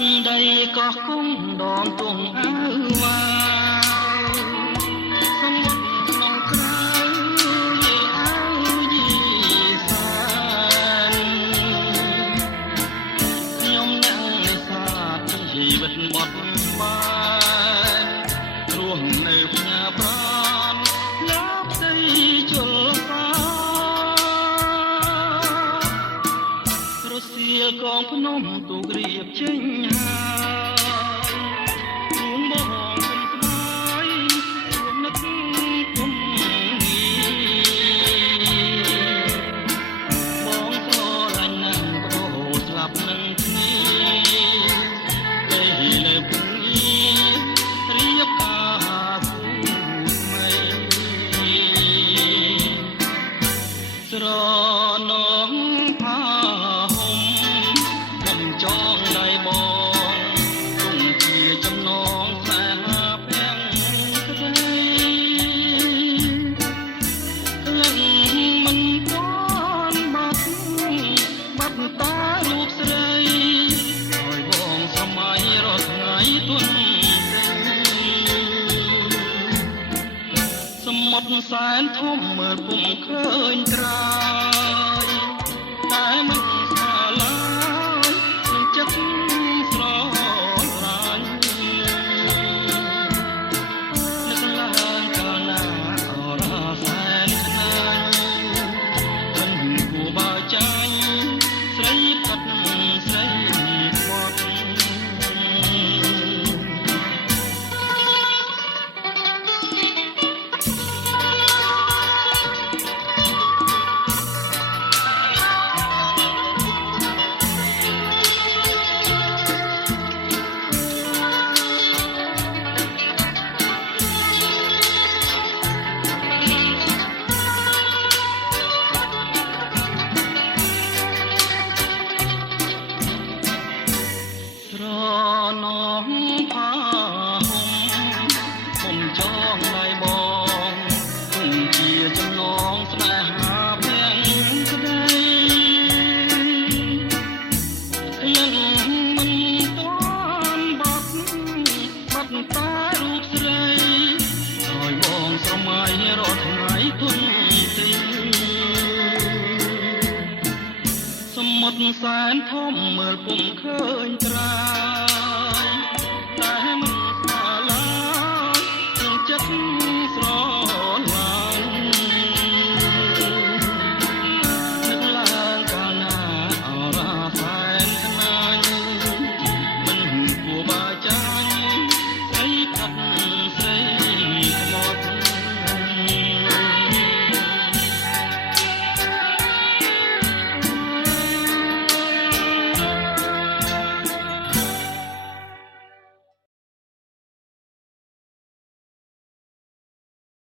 ដីក៏គង់ដងទងអើវ៉ាសមុទ្រក្នុងក្រៅយីអើយីសានខ្ញុំនឹងនេសាទជីវិតបត់បានរស់នៅផ្ញើប្រាណលើផ្ទៃជលសារសៀលកងភ្នំទូករៀបចេញហើយជួងបងគុំស្ដាយរួមនឹកគុំបងស្រឡាញ់នឹងបដោស្លាប់នឹងគ្នាពេលនៅភូមិរៀបការគូថ្មីស្រណងផាចងដៃបងគង់ជាចំណងស្នេហាពាំងក្ដីលឹងមិនទាន់បាត់តារូបស្រីឲ្យបងសម័យរាល់ថ្ងៃទុនសមុទ្រសែនធំមើលពុំឃើញត្រើយតែមិនស្គាល់ឡើយចិត្តស្រឡាញ់នឹកឡើងកាលណាអរសែនខ្នាញ់ឃើញគួរបើចាញ់ស្រីផុតស្រីផុតស្រណងផា